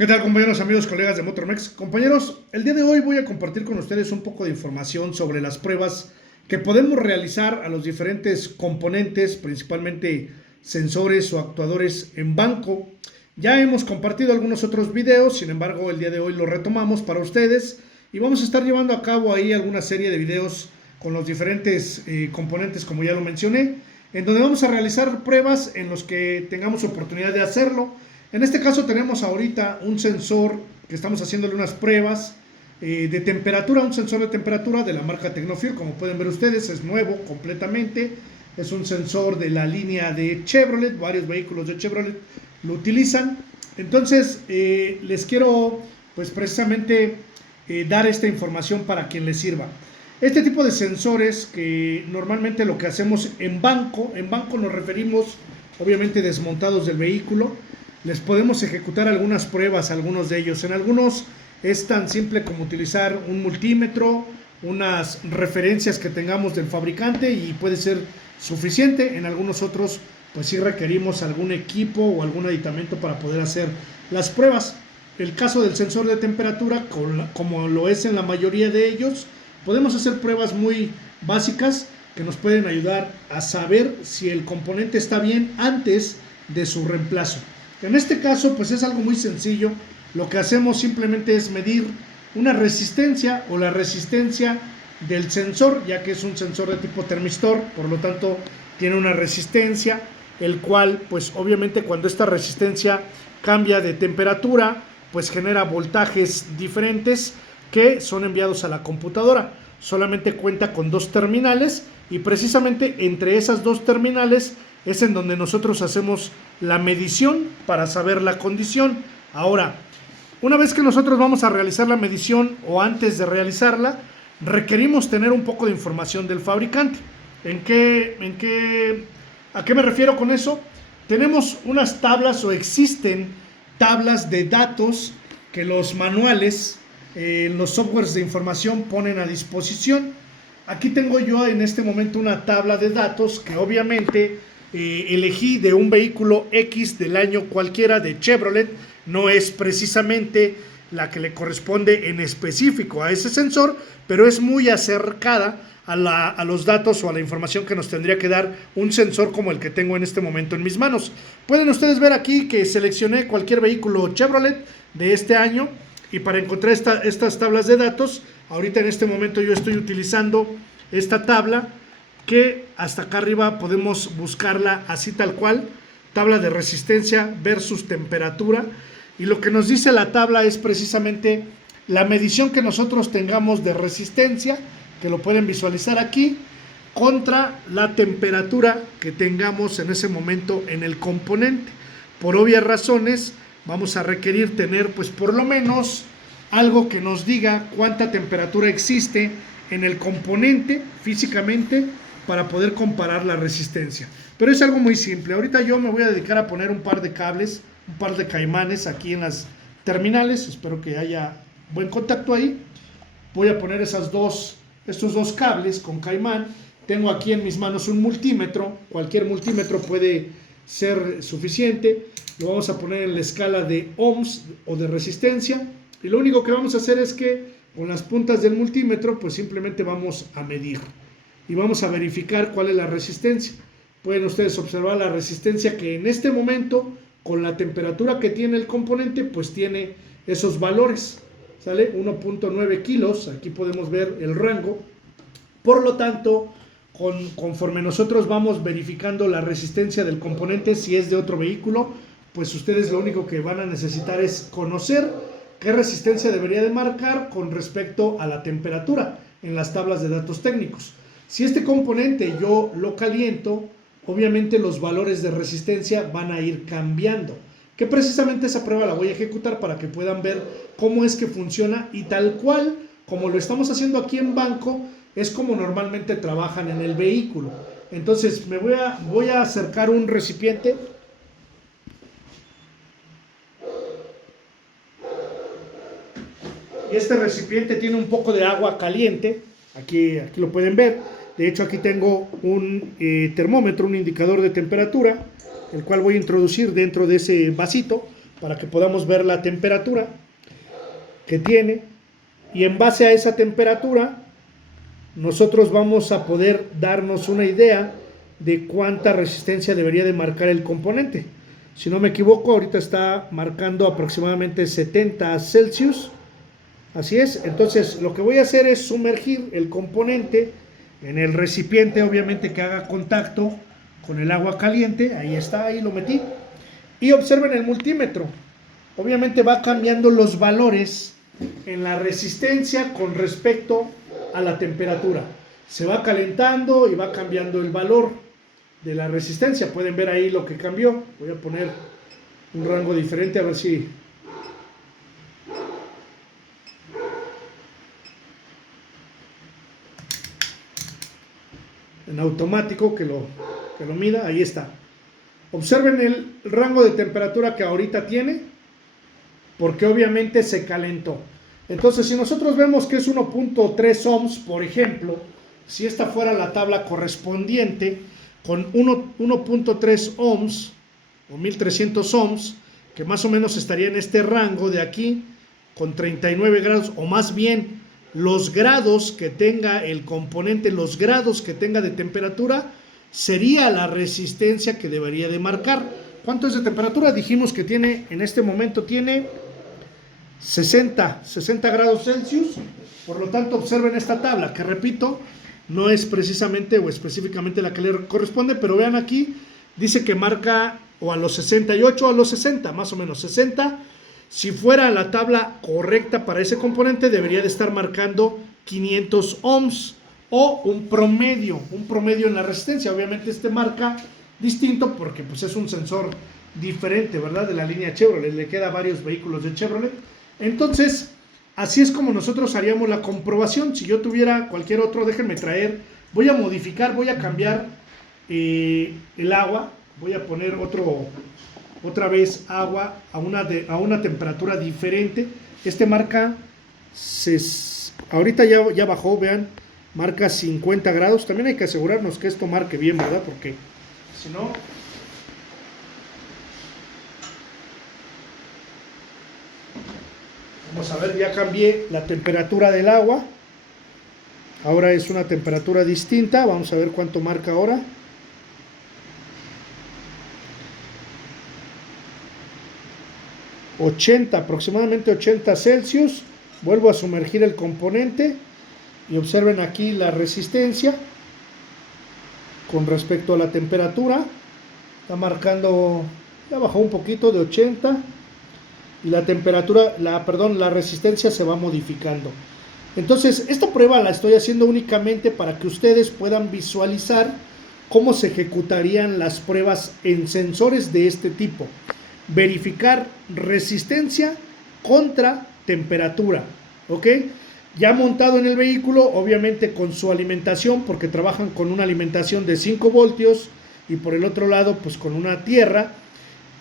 ¿Qué tal, compañeros, amigos, colegas de Motormex? Compañeros, el día de hoy voy a compartir con ustedes un poco de información sobre las pruebas que podemos realizar a los diferentes componentes, principalmente sensores o actuadores en banco. Ya hemos compartido algunos otros videos, sin embargo el día de hoy lo retomamos para ustedes y vamos a estar llevando a cabo ahí alguna serie de videos con los diferentes componentes, como ya lo mencioné, en donde vamos a realizar pruebas en los que tengamos oportunidad de hacerlo. En este caso tenemos ahorita un sensor que estamos haciéndole unas pruebas de temperatura, un sensor de temperatura de la marca Tecnofil, como pueden ver ustedes, es nuevo completamente, es un sensor de la línea de Chevrolet, varios vehículos de Chevrolet lo utilizan. Entonces les quiero pues precisamente dar esta información para quien les sirva. Este tipo de sensores que normalmente lo que hacemos en banco nos referimos obviamente desmontados del vehículo, les podemos ejecutar algunas pruebas, algunos de ellos. En algunos es tan simple como utilizar un multímetro, unas referencias que tengamos del fabricante y puede ser suficiente. En algunos otros pues sí requerimos algún equipo o algún aditamento para poder hacer las pruebas. El caso del sensor de temperatura, como lo es en la mayoría de ellos, podemos hacer pruebas muy básicas que nos pueden ayudar a saber si el componente está bien antes de su reemplazo. En este caso pues es algo muy sencillo. Lo que hacemos simplemente es medir una resistencia o la resistencia del sensor, ya que es un sensor de tipo termistor, por lo tanto tiene una resistencia, el cual pues obviamente cuando esta resistencia cambia de temperatura pues genera voltajes diferentes que son enviados a la computadora. Solamente cuenta con dos terminales y precisamente entre esas dos terminales es en donde nosotros hacemos la medición para saber la condición. Ahora, una vez que nosotros vamos a realizar la medición o antes de realizarla, requerimos tener un poco de información del fabricante. ¿A qué me refiero con eso? Tenemos unas tablas o existen tablas de datos que los manuales, los softwares de información ponen a disposición. Aquí tengo yo en este momento una tabla de datos que obviamente elegí de un vehículo X del año cualquiera de Chevrolet. No es precisamente la que le corresponde en específico a ese sensor, pero es muy acercada a los datos o a la información que nos tendría que dar un sensor como el que tengo en este momento en mis manos. Pueden ustedes ver aquí que seleccioné cualquier vehículo Chevrolet de este año y para encontrar estas tablas de datos, ahorita en este momento yo estoy utilizando esta tabla que hasta acá arriba podemos buscarla así tal cual, tabla de resistencia versus temperatura, y lo que nos dice la tabla es precisamente la medición que nosotros tengamos de resistencia, que lo pueden visualizar aquí, contra la temperatura que tengamos en ese momento en el componente. Por obvias razones vamos a requerir tener pues por lo menos algo que nos diga cuánta temperatura existe en el componente físicamente para poder comparar la resistencia. Pero es algo muy simple. Ahorita yo me voy a dedicar a poner un par de cables, un par de caimanes aquí en las terminales. Espero que haya buen contacto ahí. Voy a poner estos dos cables con caimán. Tengo aquí en mis manos un multímetro. Cualquier multímetro puede ser suficiente. Lo vamos a poner en la escala de ohms o de resistencia. Y lo único que vamos a hacer es que con las puntas del multímetro pues simplemente vamos a medir y vamos a verificar cuál es la resistencia. Pueden ustedes observar la resistencia que en este momento, con la temperatura que tiene el componente, pues tiene esos valores. ¿Sale? 1.9 kilos, aquí podemos ver el rango. Por lo tanto, conforme nosotros vamos verificando la resistencia del componente, si es de otro vehículo, pues ustedes lo único que van a necesitar es conocer qué resistencia debería de marcar con respecto a la temperatura en las tablas de datos técnicos. Si este componente yo lo caliento, obviamente los valores de resistencia van a ir cambiando. Que precisamente esa prueba la voy a ejecutar para que puedan ver cómo es que funciona y tal cual como lo estamos haciendo aquí en banco, es como normalmente trabajan en el vehículo. Entonces voy a acercar un recipiente. Este recipiente tiene un poco de agua caliente. Aquí lo pueden ver. De hecho, aquí tengo un termómetro, un indicador de temperatura, el cual voy a introducir dentro de ese vasito para que podamos ver la temperatura que tiene, y en base a esa temperatura nosotros vamos a poder darnos una idea de cuánta resistencia debería de marcar el componente. Si no me equivoco, ahorita está marcando aproximadamente 70 Celsius. Así es. Entonces lo que voy a hacer es sumergir el componente en el recipiente, obviamente que haga contacto con el agua caliente. Ahí está, ahí lo metí. Y observen el multímetro. Obviamente va cambiando los valores en la resistencia con respecto a la temperatura. Se va calentando y va cambiando el valor de la resistencia. Pueden ver ahí lo que cambió. Voy a poner un rango diferente a ver si... en automático que lo mida. Ahí está. Observen el rango de temperatura que ahorita tiene, porque obviamente se calentó. Entonces, si nosotros vemos que es 1.3 ohms, por ejemplo, si esta fuera la tabla correspondiente, con 1.3 ohms o 1300 ohms, que más o menos estaría en este rango de aquí, con 39 grados, o más bien los grados que tenga el componente, los grados que tenga de temperatura, sería la resistencia que debería de marcar. ¿Cuánto es de temperatura? Dijimos que tiene, en este momento tiene 60 grados Celsius. Por lo tanto, observen esta tabla, que repito, no es precisamente o específicamente la que le corresponde, pero vean aquí, dice que marca o a los 68 o a los 60, más o menos 60. Si fuera la tabla correcta para ese componente, debería de estar marcando 500 ohms o un promedio en la resistencia. Obviamente este marca distinto porque pues es un sensor diferente, ¿verdad? De la línea Chevrolet, le queda a varios vehículos de Chevrolet. Entonces, así es como nosotros haríamos la comprobación. Si yo tuviera cualquier otro, déjenme traer, voy a modificar, voy a cambiar el agua, voy a poner otra vez agua a una temperatura diferente. Este marca, ahorita ya bajó, vean, marca 50 grados. También hay que asegurarnos que esto marque bien, ¿verdad? Porque si no... Vamos a ver, ya cambié la temperatura del agua. Ahora es una temperatura distinta. Vamos a ver cuánto marca ahora. Aproximadamente 80 Celsius. Vuelvo a sumergir el componente y observen aquí la resistencia con respecto a la temperatura. Está marcando, ya bajó un poquito de 80 y la temperatura, la resistencia se va modificando. Entonces, esta prueba la estoy haciendo únicamente para que ustedes puedan visualizar cómo se ejecutarían las pruebas en sensores de este tipo. Verificar resistencia contra temperatura, ¿ok? Ya montado en el vehículo, obviamente con su alimentación, porque trabajan con una alimentación de 5 voltios y por el otro lado, pues con una tierra,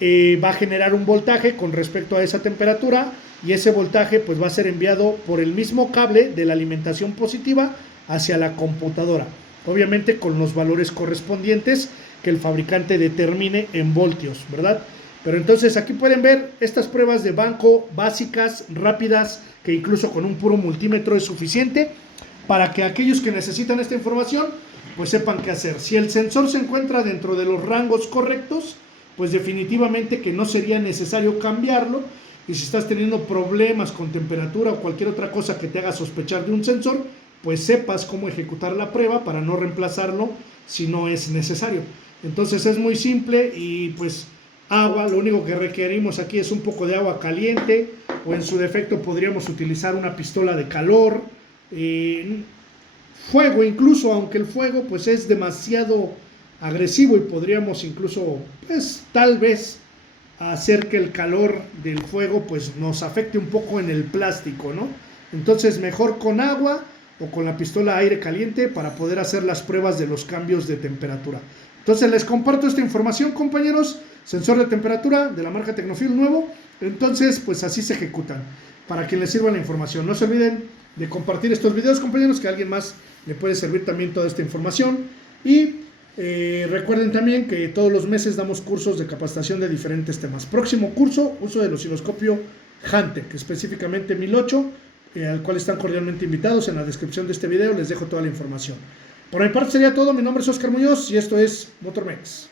va a generar un voltaje con respecto a esa temperatura y ese voltaje pues va a ser enviado por el mismo cable de la alimentación positiva hacia la computadora, obviamente con los valores correspondientes que el fabricante determine en voltios, ¿verdad? Pero entonces aquí pueden ver estas pruebas de banco básicas, rápidas, que incluso con un puro multímetro es suficiente para que aquellos que necesitan esta información pues sepan qué hacer. Si el sensor se encuentra dentro de los rangos correctos, pues definitivamente que no sería necesario cambiarlo. Y si estás teniendo problemas con temperatura o cualquier otra cosa que te haga sospechar de un sensor, pues sepas cómo ejecutar la prueba para no reemplazarlo si no es necesario. Entonces es muy simple y pues agua, lo único que requerimos aquí es un poco de agua caliente o en su defecto podríamos utilizar una pistola de calor, fuego incluso, aunque el fuego pues es demasiado agresivo y podríamos incluso pues tal vez hacer que el calor del fuego pues nos afecte un poco en el plástico, ¿no? Entonces mejor con agua o con la pistola a aire caliente para poder hacer las pruebas de los cambios de temperatura. Entonces les comparto esta información, compañeros, sensor de temperatura de la marca Tecnofil nuevo. Entonces pues así se ejecutan, para quien les sirva la información. No se olviden de compartir estos videos, compañeros, que a alguien más le puede servir también toda esta información. Y Recuerden también que todos los meses damos cursos de capacitación de diferentes temas. Próximo curso, uso del osciloscopio Hunter, que específicamente 1008, al cual están cordialmente invitados. En la descripción de este video les dejo toda la información. Por mi parte sería todo. Mi nombre es Oscar Muñoz y esto es Motormex.